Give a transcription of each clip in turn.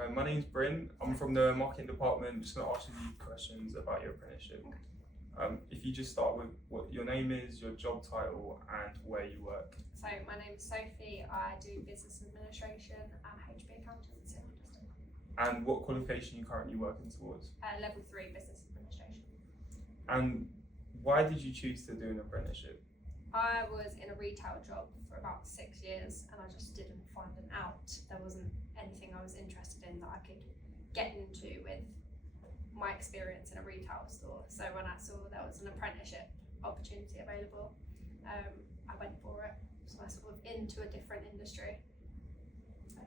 Hi, my name's Bryn. I'm from the marketing department. Just going to ask you a few questions about your apprenticeship. If you just start with what your name is, your job title, and where you work. So my name is Sophie. I do business administration and HB accountants in Manchester. And what qualification are you currently working towards? Level 3 business administration. And why did you choose to do an apprenticeship? I was in a retail job for about 6 years and I just didn't find an out. There wasn't anything I was interested in that I could get into with my experience in a retail store. So when I saw there was an apprenticeship opportunity available, I went for it. So I sort of into a different industry.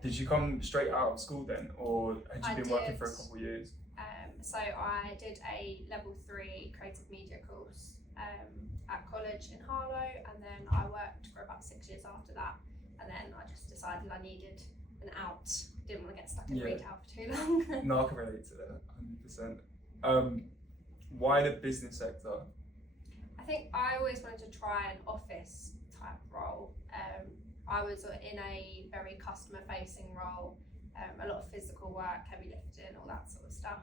Did you come straight out of school then, or had you been working for a couple of years? So I did a level 3 creative media course at college in Harlow, and then I worked for about 6 years after that, and then I just decided I needed an out. Didn't want to get stuck in retail for too long. No, I can relate to that 100%. Why the business sector? I think I always wanted to try an office type role. I was in a very customer facing role, a lot of physical work, heavy lifting, all that sort of stuff.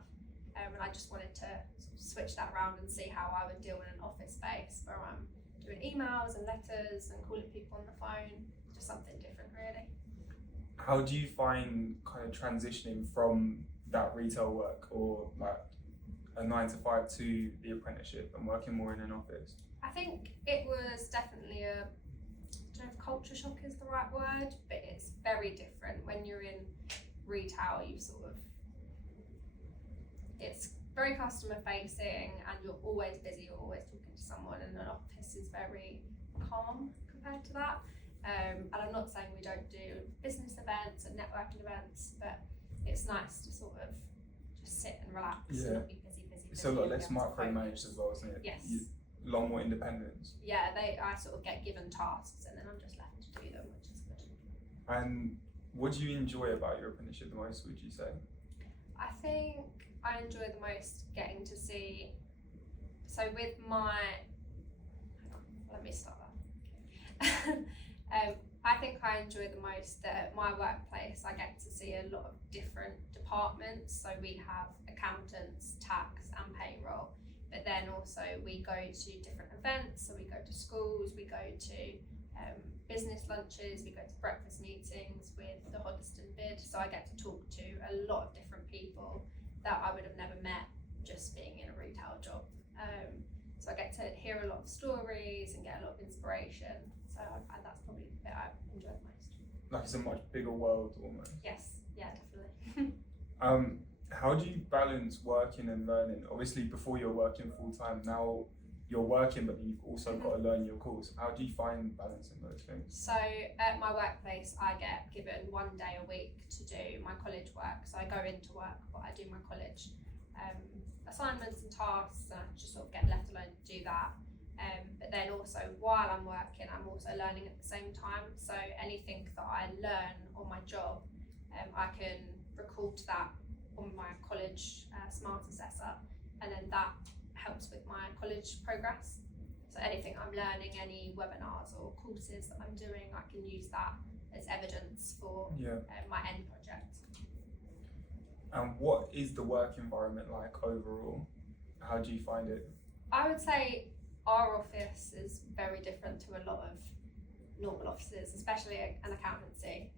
And I just wanted to sort of switch that around and see how I would deal in an office space where I'm doing emails and letters and calling people on the phone, just something different really. How do you find kind of transitioning from that retail work or like a 9 to 5 to the apprenticeship and working more in an office? I think it was definitely I don't know if culture shock is the right word, but it's very different. When you're in retail, it's very customer facing and you're always busy, you're always talking to someone, and an office is very calm compared to that. And I'm not saying we don't do business events and networking events, but it's nice to sort of just sit and relax and not be busy. It's a lot less micromanaged as well, isn't it? Yes. A lot more independence. Yeah, I sort of get given tasks and then I'm just left to do them, which is good. And what do you enjoy about your apprenticeship the most, would you say? I think I enjoy the most getting to see, so with my, let me start that. I think I enjoy the most that at my workplace I get to see a lot of different departments. So we have accountants, tax and payroll, but then also we go to different events. So we go to schools, we go to business lunches, we go to breakfast meetings with the Hoddesdon bid. So I get to talk to a lot of different people that I would have never met just being in a retail job. So I get to hear a lot of stories and get a lot of inspiration. So that's probably the bit I enjoy the most. Like it's a much bigger world almost. Yes, yeah, definitely. How do you balance working and learning? Obviously before you're working full time, now you're working but you've also got to learn your course. How do you find balancing those things? So at my workplace I get given 1 day a week to do my college work. So I go into work but I do my college assignments and tasks, and I just sort of get left alone to do that. But then also while I'm working, I'm also learning at the same time. So anything that I learn on my job, I can record that on my college smart assessor, and then that helps with my college progress. So anything I'm learning, any webinars or courses that I'm doing, I can use that as evidence for my end project. And what is the work environment like overall? How do you find it? I would say our office is very different to a lot of normal offices, especially an accountancy.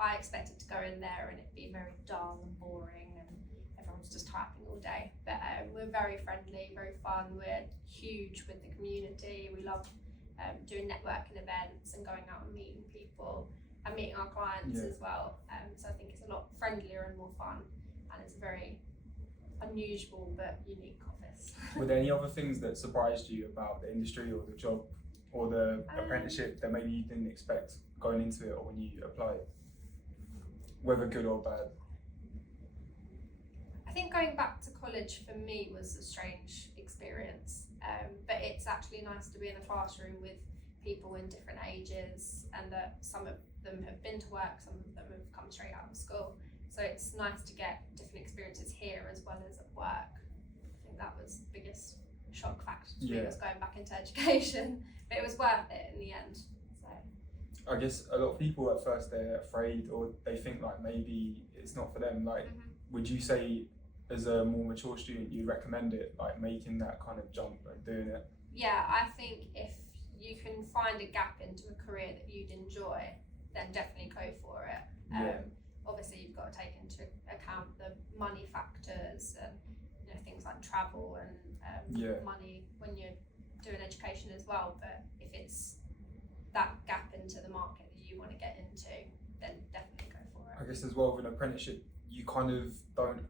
I expected to go in there and it'd be very dull and boring and everyone's just typing all day. But we're very friendly, very fun. We're huge with the community. We love doing networking events and going out and meeting people and meeting our clients as well. So I think it's a lot friendlier and more fun, and it's a very unusual but unique office. Were there any other things that surprised you about the industry or the job or the apprenticeship that maybe you didn't expect going into it or when you applied, whether good or bad? I think going back to college for me was a strange experience, but it's actually nice to be in a classroom with people in different ages, and that some of them have been to work, some of them have come straight out of school. So it's nice to get different experiences here as well as at work. I think that was the biggest shock factor to me, was going back into education, but it was worth it in the end. So I guess a lot of people at first they're afraid or they think like maybe it's not for them. Like, would you say as a more mature student you'd recommend it, like making that kind of jump and doing it? Yeah, I think if you can find a gap into a career that you'd enjoy, then definitely go for it. Obviously you've got to take into account the money factors and things like travel and money when you're doing education as well. But if it's that gap into the market that you want to get into, then definitely go for it. I guess as well with an apprenticeship, you kind of don't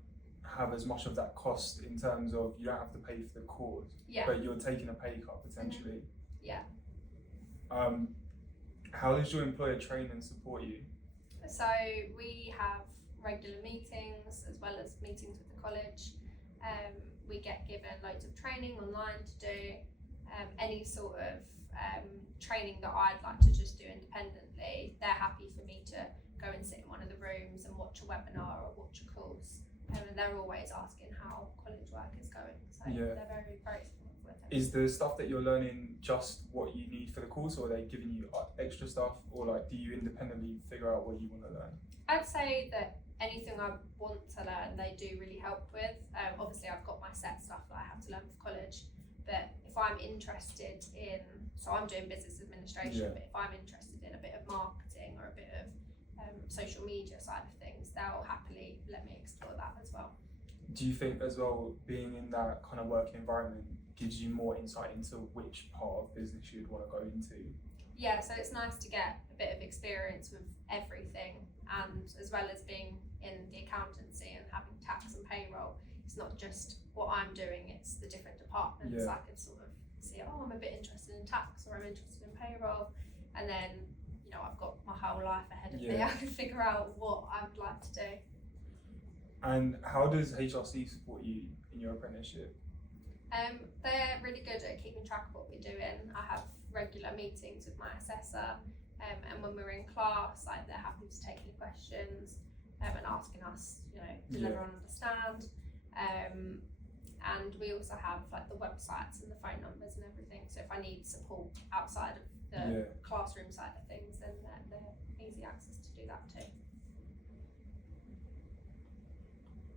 have as much of that cost in terms of you don't have to pay for the course, but you're taking a pay cut potentially. How does your employer train and support you? So we have regular meetings as well as meetings with the college. We get given loads of training online to do. Any sort of training that I'd like to just do independently, they're happy for me to go and sit in one of the rooms and watch a webinar or watch a course. And they're always asking how college work is going. So they're very, very supportive with it. Is the stuff that you're learning just what you need for the course, or are they giving you extra stuff, or like do you independently figure out what you want to learn? I'd say that anything I want to learn, they do really help with. Obviously I've got my set stuff that I have to learn for college, but if I'm interested in, so I'm doing business administration, but if I'm interested in a bit of marketing or a bit of social media side of things, they'll happily let me explore that as well. Do you think as well, being in that kind of work environment gives you more insight into which part of business you'd want to go into? Yeah, so it's nice to get a bit of experience with everything, and as well as being in the accountancy and having tax and payroll, it's not just what I'm doing, it's the different departments. I can sort of see, I'm a bit interested in tax or I'm interested in payroll, and then I've got my whole life ahead of me. I can figure out what I would like to do. And how does HRC support you in your apprenticeship? They're really good at keeping track of what we're doing. I have regular meetings with my assessor, and when we're in class, they're happy to take any questions and asking us, does everyone understand? And we also have like the websites and the phone numbers and everything. So if I need support outside of the classroom side of things, then they're easy access to do that too.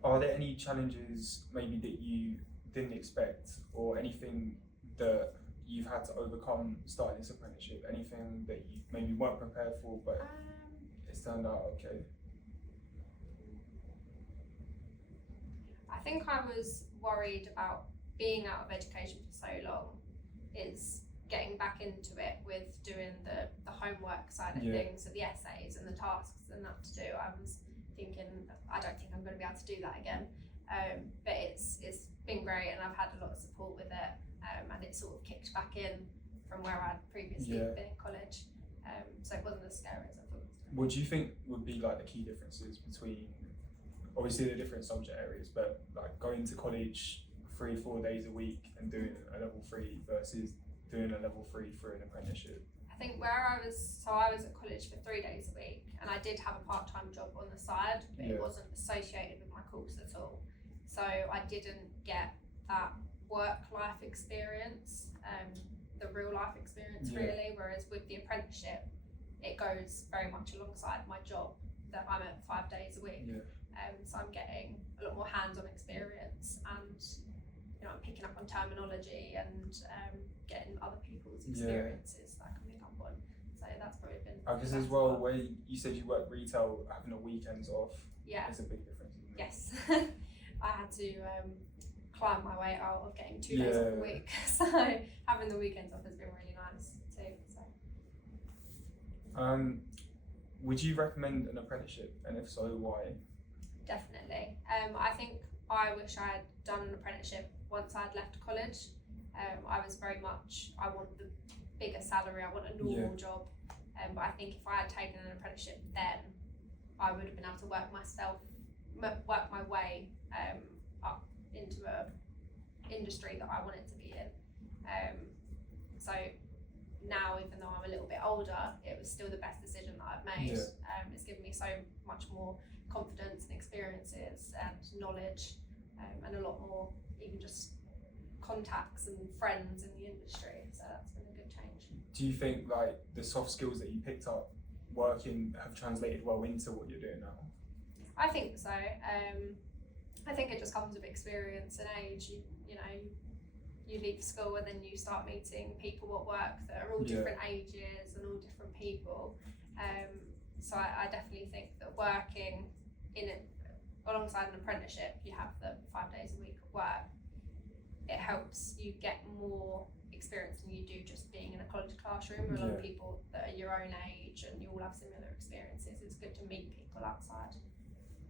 Are there any challenges maybe that you didn't expect, or anything that you've had to overcome starting this apprenticeship? Anything that you maybe weren't prepared for, but it's turned out okay? I think I was worried about being out of education for so long, is getting back into it with doing the homework side of things, so the essays and the tasks and that to do. I was thinking, I don't think I'm going to be able to do that again, but it's been great, and I've had a lot of support with it, and it sort of kicked back in from where I'd previously been in college, so it wasn't as scary as I thought. What do you think would be like the key differences between, obviously the different subject areas, but like going to college 3-4 days a week and doing a level 3 versus doing a level 3 through an apprenticeship? I think I was at college for 3 days a week, and I did have a part-time job on the side, but it wasn't associated with my course at all. So I didn't get that work-life experience, the real-life experience really, whereas with the apprenticeship, it goes very much alongside my job that I'm at 5 days a week. So I'm getting a lot more hands-on experience, and I'm picking up on terminology and getting other people's experiences that I can pick up on. So that's probably been. I guess as well, where you said you work retail, having the weekends off is a big difference, isn't it? Yes. I had to climb my way out of getting 2 days off a week. So having the weekends off has been really nice too. So. Would you recommend an apprenticeship, and if so, why? Definitely. I think I wish I had done an apprenticeship once I'd left college. I was very much, I want the bigger salary, I want a normal job. But I think if I had taken an apprenticeship then, I would have been able to work my way up into a industry that I wanted to be in. So now, even though I'm a little bit older, it was still the best decision that I've made. It's given me so much more confidence and experiences and knowledge, and a lot more even just contacts and friends in the industry. So that's been a good change. Do you think like the soft skills that you picked up working have translated well into what you're doing now? I think so. I think it just comes with experience and age. You know, you leave school and then you start meeting people at work that are all different ages and all different people. So I definitely think that working in it alongside an apprenticeship, you have the 5 days a week of work. It helps you get more experience than you do just being in a college classroom with a lot of people that are your own age and you all have similar experiences. It's good to meet people outside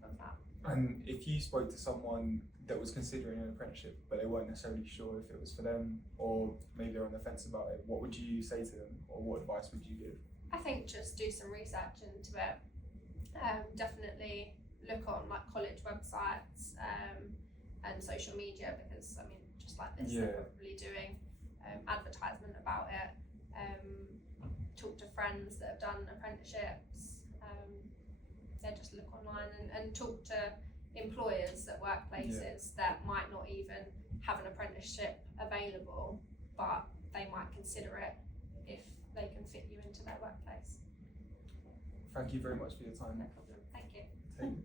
of that. And if you spoke to someone that was considering an apprenticeship but they weren't necessarily sure if it was for them, or maybe they're on the fence about it, what would you say to them, or what advice would you give? I think just do some research into it. Definitely look on like college websites and social media, because I mean, just like this, they're probably doing advertisement about it. Talk to friends that have done apprenticeships. Just look online and talk to employers at workplaces that might not even have an apprenticeship available, but they might consider it if they can fit you into their workplace. Thank you very much for your time. No problem. Thank you. Thank you.